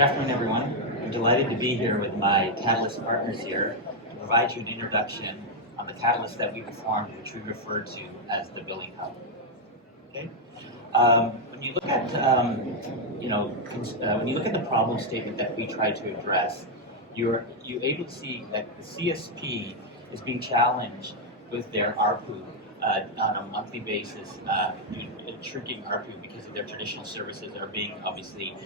Good afternoon, everyone. I'm delighted to be here with my Catalyst partners here to provide you an introduction on the Catalyst that we performed, which we refer to as the Billing Hub. Okay. When you look at, when you look at the problem statement that we try to address, you're able to see that the CSP is being challenged with their ARPU on a monthly basis, shrinking ARPU because of their traditional services are being obviously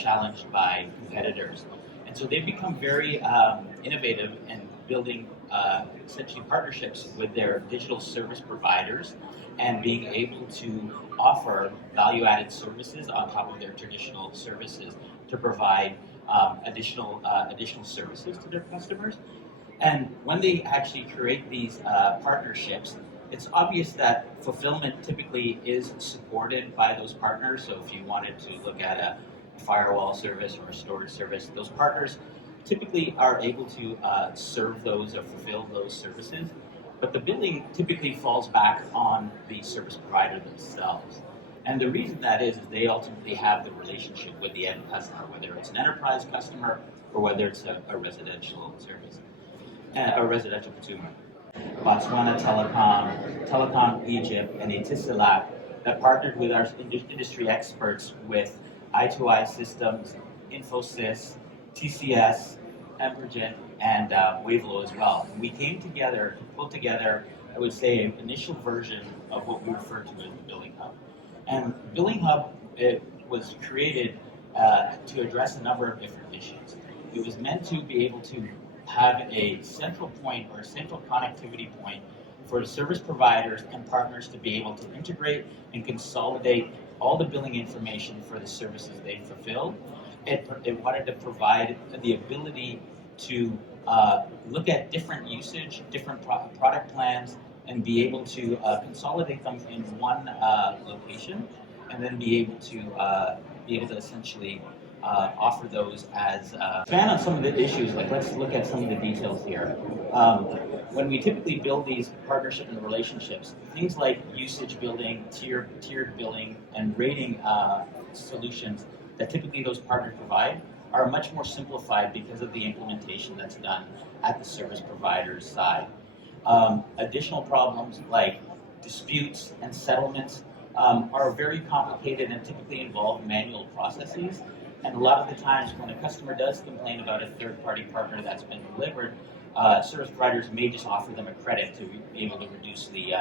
challenged by competitors. And so they've become very innovative in building essentially partnerships with their digital service providers and being able to offer value-added services on top of their traditional services to provide additional services to their customers. And when they actually create these partnerships, it's obvious that fulfillment typically is supported by those partners. So if you wanted to look at a firewall service or a storage service, those partners typically are able to serve those or fulfill those services. But the billing typically falls back on the service provider themselves. And the reason that is they ultimately have the relationship with the end customer, whether it's an enterprise customer or whether it's a residential service, a residential consumer. Botswana Telecom Egypt, and Etisalat that partnered with our industry experts with I2I Systems, Infosys, TCS, Evergent, and Wavelo as well. And we came together to pull together, I would say, an initial version of what we refer to as the Billing Hub. And Billing Hub was created to address a number of different issues. It was meant to be able to have a central point or a central connectivity point for service providers and partners to be able to integrate and consolidate all the billing information for the services they fulfill. It wanted to provide the ability to look at different usage, different product plans, and be able to consolidate them in one location, and then be able to essentially offer those as expand on some of the issues. Like, let's look at some of the details here. When we typically build these partnership and relationships, things like usage billing, tiered billing, and rating solutions that typically those partners provide are much more simplified because of the implementation that's done at the service provider's side. Additional problems like disputes and settlements are very complicated and typically involve manual processes. And a lot of the times when a customer does complain about a third-party partner that's been delivered, service providers may just offer them a credit to be able to reduce the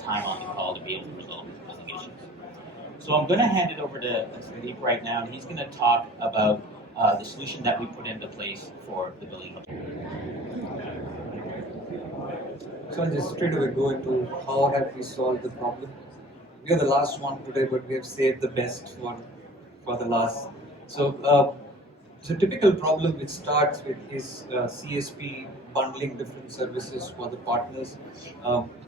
time on the call to be able to resolve litigations. So I'm going to hand it over to Sandeep right now, and he's going to talk about the solution that we put into place for the Billing Hub. So I'll just straight away go into how have we solved the problem. We are the last one today, but we have saved the best one for the last. So it's a typical problem which starts with is CSP bundling different services for the partners.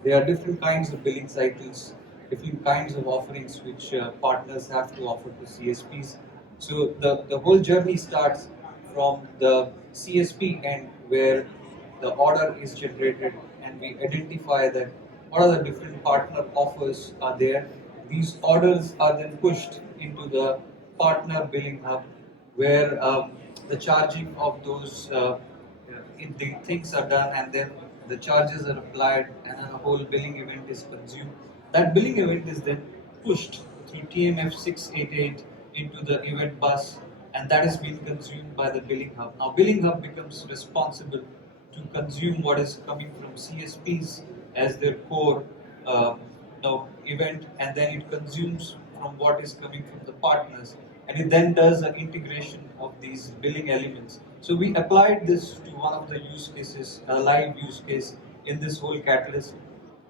There are different kinds of billing cycles, different kinds of offerings which partners have to offer to CSPs. So the whole journey starts from the CSP end where the order is generated and we identify that what are the different partner offers are there. These orders are then pushed into the partner billing hub where the charging of those the things are done and then the charges are applied and a whole billing event is consumed. That billing event is then pushed through TMF 688 into the event bus and that is being consumed by the billing hub. Now billing hub becomes responsible to consume what is coming from CSPs as their core event, and then it consumes from what is coming from the partners, and it then does an integration of these billing elements. So we applied this to one of the use cases, a live use case in this whole catalyst,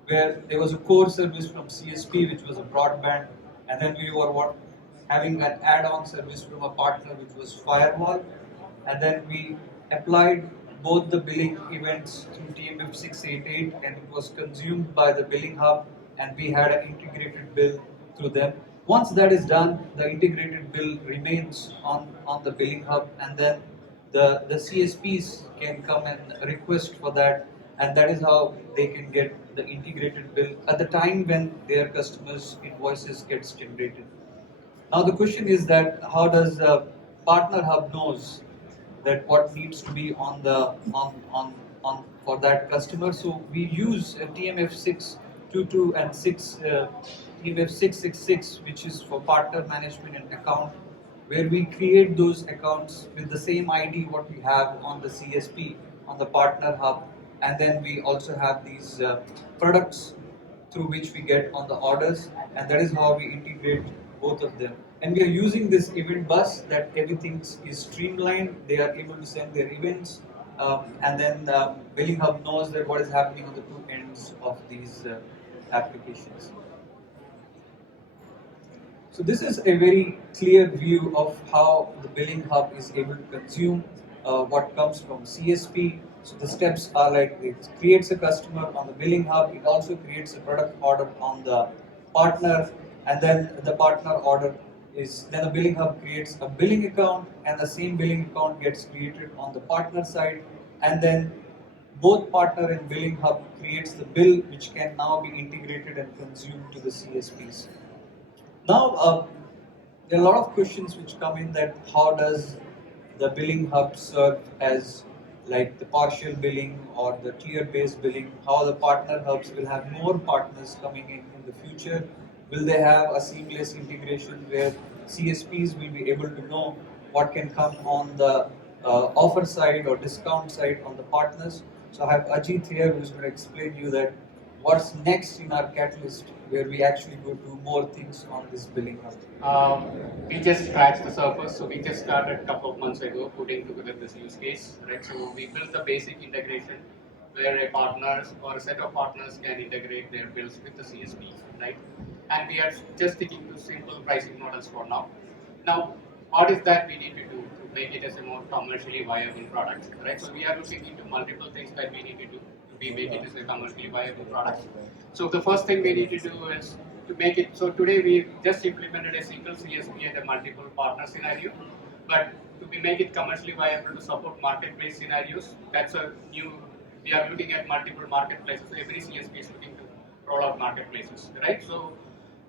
where there was a core service from CSP which was a broadband, and then we were having an add-on service from a partner which was firewall, and then we applied both the billing events through TMF 688 and it was consumed by the billing hub and we had an integrated bill through them. Once that is done, the integrated bill remains on the billing hub and then the CSPs can come and request for that, and that is how they can get the integrated bill at the time when their customers' invoices gets generated. Now the question is that how does partner hub knows that what needs to be on the on for that customer. So we use TMF622 and 6 TMF666, which is for partner management and account, where we create those accounts with the same ID what we have on the CSP on the partner hub, and then we also have these products through which we get on the orders, and that is how we integrate both of them. And we are using this event bus that everything is streamlined. They are able to send their events, and then Billing Hub knows that what is happening on the two ends of these applications. So this is a very clear view of how the Billing Hub is able to consume what comes from CSP. So the steps are like it creates a customer on the Billing Hub, it also creates a product order on the partner, and then the partner order is, then the Billing Hub creates a billing account, and the same billing account gets created on the partner side, and then both partner and Billing Hub creates the bill which can now be integrated and consumed to the CSPs. Now, there are a lot of questions which come in that how does the billing hub serve as like the partial billing or the tier-based billing, how the partner hubs will have more partners coming in the future, will they have a seamless integration where CSPs will be able to know what can come on the offer side or discount side on the partners. So I have Ajit here who's going to explain to you that what's next in our catalyst where we actually go do more things on this billing hub. We just scratched the surface, so we just started a couple of months ago putting together this use case, right? So we built the basic integration where a partners or a set of partners can integrate their bills with the CSP, right? And we are just sticking to simple pricing models for now. Now, what is that we need to do to make it as a more commercially viable product, right? So we are looking into multiple things that we need to do to make it as a commercially viable product. So the first thing we need to do is to make it, so today we just implemented a single CSP and a multiple partner scenario, but to make it commercially viable to support marketplace scenarios, that's a new, we are looking at multiple marketplaces. Every CSP is looking to roll out marketplaces, right? So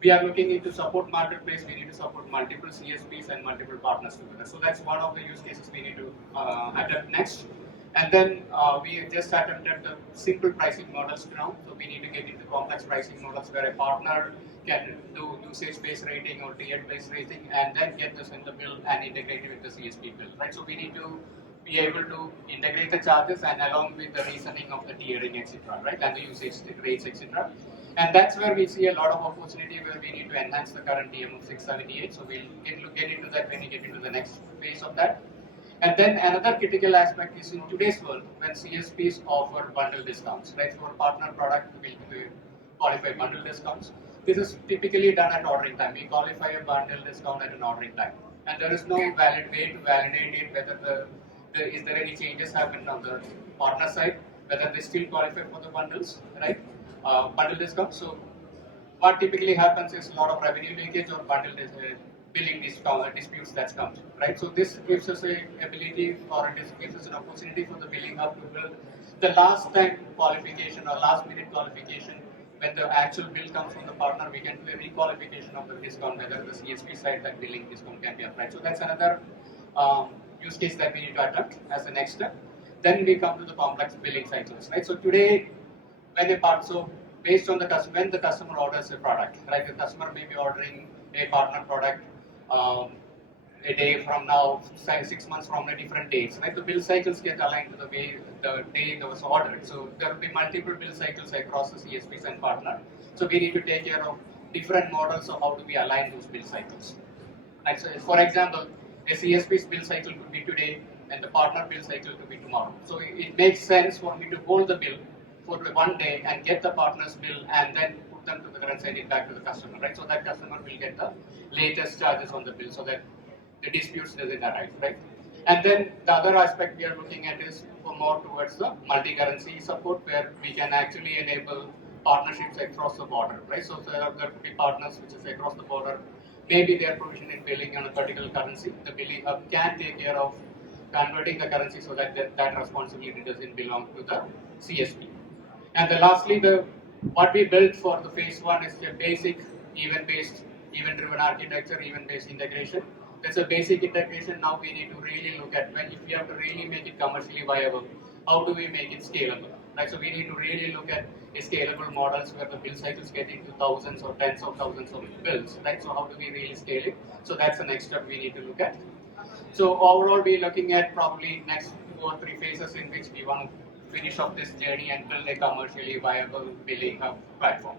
we are looking into support marketplace, we need to support multiple CSPs and multiple partners together. So that's one of the use cases we need to adapt next. And then we just attempted the simple pricing models now. So we need to get into complex pricing models where a partner can do usage-based rating or tier-based rating and then get this in the bill and integrate it with the CSP bill, right? So we need to be able to integrate the charges and along with the reasoning of the tiering, etc., right? And the usage rates, etc. And that's where we see a lot of opportunity where we need to enhance the current TM of 678. So we'll get into that when we get into the next phase of that. And then another critical aspect is in today's world when CSPs offer bundle discounts, right? For partner product, we qualify bundle discounts. This is typically done at ordering time. We qualify a bundle discount at an ordering time. And there is no valid way to validate it whether is there any changes happened on the partner side, whether they still qualify for the bundles, right? Bundle discounts. So what typically happens is a lot of revenue leakage or bundle billing disputes that comes, right? So this gives us a ability or it gives us an opportunity for the billing hub to build the last time qualification or last minute qualification. When the actual bill comes from the partner, we can do a requalification of the discount, whether the CSP side that billing discount can be applied. So that's another use case that we need to adopt as the next step. Then we come to the complex billing cycles, right? So today, so based on the customer, when the customer orders a product, right? The customer may be ordering a partner product a day from now, 6 months from a different dates, right? The bill cycles get aligned to the way the day that was ordered. So there will be multiple bill cycles across the CSPs and partner. So we need to take care of different models of how do we align those bill cycles. Right? So for example, a CSP's bill cycle could be today and the partner bill cycle could be tomorrow. So it makes sense for me to hold the bill for 1 day and get the partner's bill and then put them to the current side it back to the customer, right? So that customer will get the latest charges on the bill so that the disputes doesn't arise, right? And then the other aspect we are looking at is more towards the multi-currency support where we can actually enable partnerships across the border, right? So there could be partners which is across the border. Maybe they are provisioned in billing on a particular currency. The billing hub can take care of converting the currency so that that responsibility doesn't belong to the CSP. And then lastly, what we built for the phase 1 is a basic event-driven architecture, event-based integration. that's a basic integration. Now we need to really look at when if we have to really make it commercially viable, how do we make it scalable? Right. So we need to really look at a scalable models where the bill cycles get into thousands or tens of thousands of bills. Right. So how do we really scale it? So that's the next step we need to look at. So overall, we're looking at probably next 2 or 3 phases in which we want to finish off this journey and build a commercially viable billing platform.